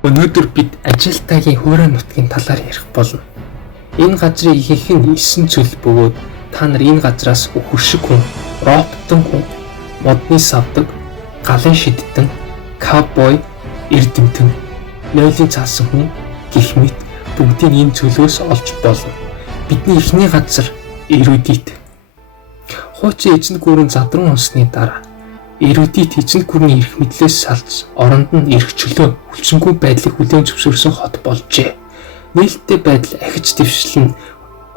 Өнөөдөр бид ажилтаагийн хуурай нутгийн талаар ярих болно. Энэ газрын ихэнх нь 9 цөл бөгөөд та нар энэ газраас хөршиг хүн, роботон хүн, модны савдаг, галын шидтэн, ковбой, эрдэмтэн, нойлын цаасан хүн гэх мэт бүгдийг энэ цөлөөс олж болно. Бидний эхний газар эрудит. Хуучин эзэнт гүрэн задран унсны дараа эрудит эзэнт гүрний эрх мэдлээс салж оронд нь эрх чөлөө хүлцэнгүй байдлыг хүлээн зөвшөөрсөн хот болжээ. Нээлттэй байдал ахиж дэвшлэн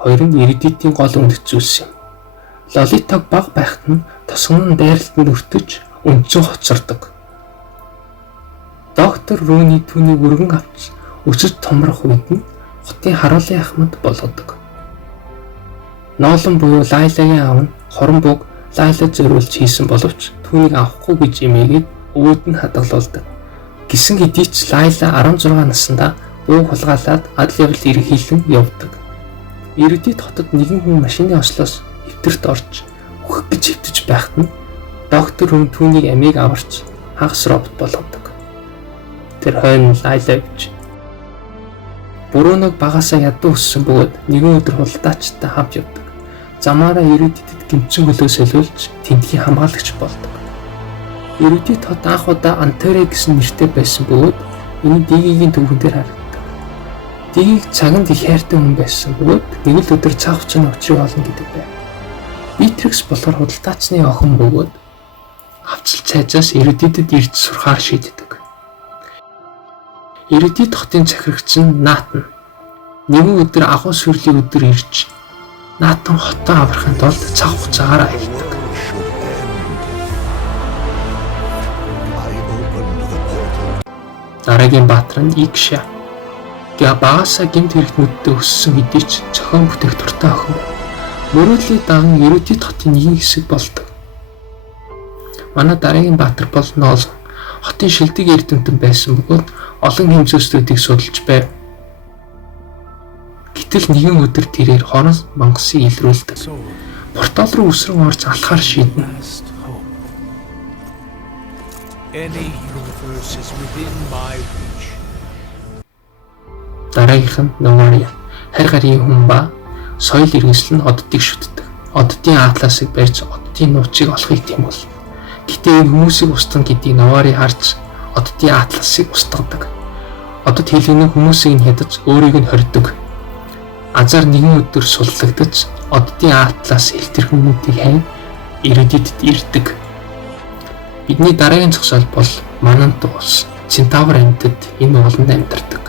хоёр нь эрудитийн гол үнэт зүйлс юм. Лолитог баг байхад нь тосгон нь дайралтанд өртөж өнцөн хоцордог. Доктор Рүни түүнийг өргөн авч өсөж томрох үед нь хотын харуулын ахмад болгодог. Ноолон буюу Лайлагийн аав нь хорон буг Лайлад зориулж хийсэн боловч түүнийг авахгүй гэж эмээгээд өвөд нь хадгалуулдаг. Гисэн хэдий ч Лайла 16 наснда бууг хулгайлаад адал явдал эрхийлэн явдаг. Эрудит хотод нэгэн хүн машины ослоос эвтэрт орж үхэх гэж хэвтэж байхад нь доктор хүн түүнийг амийг аварч хагас робот болгодог. Тэр хойно Лайла бич. Бурууг багасаа ядуу өссөн бөгөөд нэгэн өдөр хулгайчтай хамт явдаг. Замаараа эрудитэд гэмцэн хөлөө солиулж тентхийн хамгаалагч болдог. Эрудит хот анх удаа Антере гэсэн нэртэй байсан бөгөөд энэ Дигийн төвхөн дээр харагддаг. Дигийг цаганд их хайртай хүн байсан бөгөөд нэг л өдөр цаг хугацааны учрыг олно гэдэг байв. Битрикс болохоор худалдаачны охин бөгөөд авцал цайзаас эрудитэд ирж сурахаар шийддэг. Эрудит хотын захирагч нь Натан нэгэн өдөр агуу сүрлийн өдөр ирж Натан хотоо аврахын тулд цаг хугацаагаар аялдаг. Дараагийн баатар нь Икша. Багасаа гэмт хэрэгтнүүдтэй өссөн хэдий ч зохион бүтээх дуртай охин. Мөрөөдлийг даган эрудит хотын нэгэн хэсэг болдог. Манай дараагийн баатар бол Ноол. Хотын шилдэг эрдэмтэн байсан бөгөөд олон хэмжээслүүдийг судалж байв. Гэтэл нэгэн өдөр тэрээр хорон мангасыг илрүүлдэг. Портал руу үсрэн орж алхахаар шийднэ. Дараагийнх нь Новария. Харь гарийн хүн ба соёл иргэншил нь оддыг шүтдэг. Оддын атласыг барьж оддын нуучийг олохыг тэмүүлнэ. Гэтэ энэ хүмүүсийг устгах гэдгийг Новари харж оддын атласыг устгадаг. Одод хэлгэнэн хүмүүсийг нь хядаж өөрийг нь хордог. Азар нэгэн өдөр суллагдаж оддын атлас хэлтэрхүүнүүдийг хайн эрудитэд ирдэг. Бидний дараагийн зогсоол бол Манант улс. Центавр амьтад энэ ууланд амьдардаг.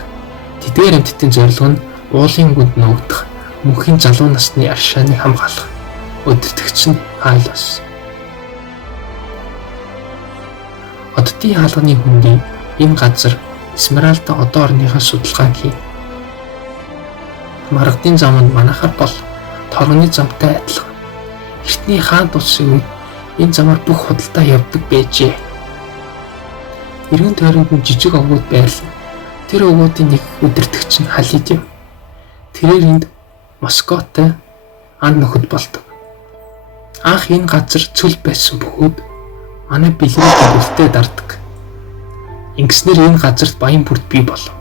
Тэдгээр амьтдын зорилго нь уулын гүнд нөөгдөх, мөнхийн залуу насны аршааныг хамгаалах. Өдөртөгч нь Айлос. Оддын хаалганы хүнгийн энэ газар Эсмеральда одоо орныхаа судалгааг хийн. Маргадын зам нь манайхаар бол торгоны замтай адилхан. Эртний хаан улсын үед энэ замаар бүх худалдаа явдаг байжээ. Иргэн тойронд нь жижиг овгууд байрлана. Тэр овгуудын нэг өдөртөгч нь Халид юм. Тэрээр энд Москотой ан нөхөд болдог. Анх энэ газар цөл байсан бөгөөд манай бэлгийн төлөвтэй дардаг. Ингэснээр энэ газарт баян бүрд бий болов.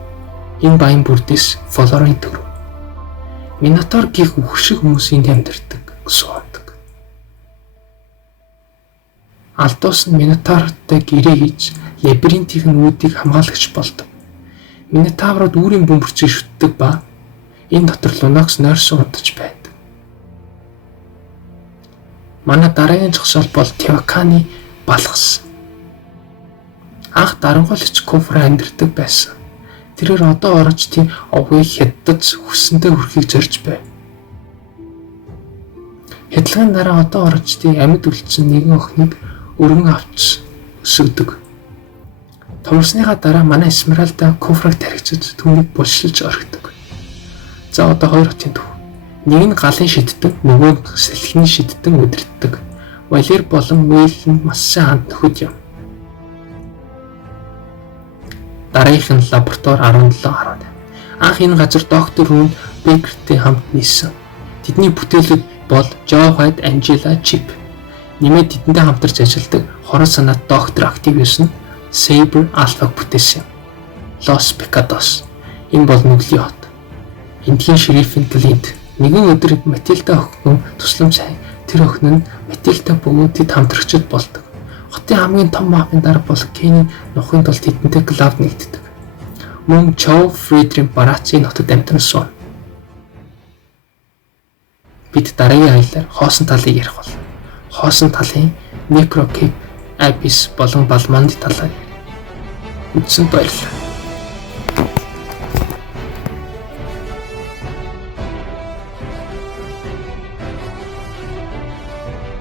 Энэ баян бүрдээс Флорын төв. Минотор гих үхшиг хүмүүсийн амьдардаг суудаг. Алдуус нь Минотортой гэрээ хийж лабиринтийн үүдийг хамгаалагч болдог. Минотаврууд үүрийн бөмбөрчийг шүтдэг ба энэ дотор Лунокс нойрсон удаж байдаг. Манай дараагийн зогсоол бол Теоканы балгас. Анх дарангуйлагч Кофра амьдардаг байсан. Тэрээр одоо орж тийм овгийг хятадж хүссэндээ хүрхийг зорж байв. Хэдлагын дараа одоо орж тийм амьд үлдсэн нэгэн охиныг өргөн авч өсгдөг. Томорсныхаа дараа манай Эсмеральда Кофраг тархичиж түүнийг булшилж орхидог. За одоо хоёр хотын төв. Нэг нь галын шидтэн, нөгөө нь сэлхний шидтэн удирддаг. Валер болон Вейл нь маш сайн ханд нөхөд юм. Дараагийнх нь лаборатори 17-18. Анх энэ газар доктор Рун Бекертэй хамт нийсэн. Тэдний бүтээлүүд бол Joe White, Angela Chip. Нэмээд тэдэндээ хамтарч ажилладаг хорон санаат доктор Активиус нь Saber Alpha бүтээсэн. Лос Пикадос. Энэ бол нүглийн хот. Эндхийн шерифийн Глинт нэгэн өдөр Матильда охин тусламж сайн. Тэр охин нь Матильда бөгөөдөд хамтрагчд болдог. Хотын хамгийн том мафийн дарга бол Кенни нухын тул тэдэнтэй клуб нэгддэг. Мөн Чоу Фридрийн Бараци нутагт амьдарсан. Бид дараагийн аяллаар хоосон талыг ярих бол. Хоосон талын Necro Cape Abyss болон Balmondi талаар үзсэн баярлалаа.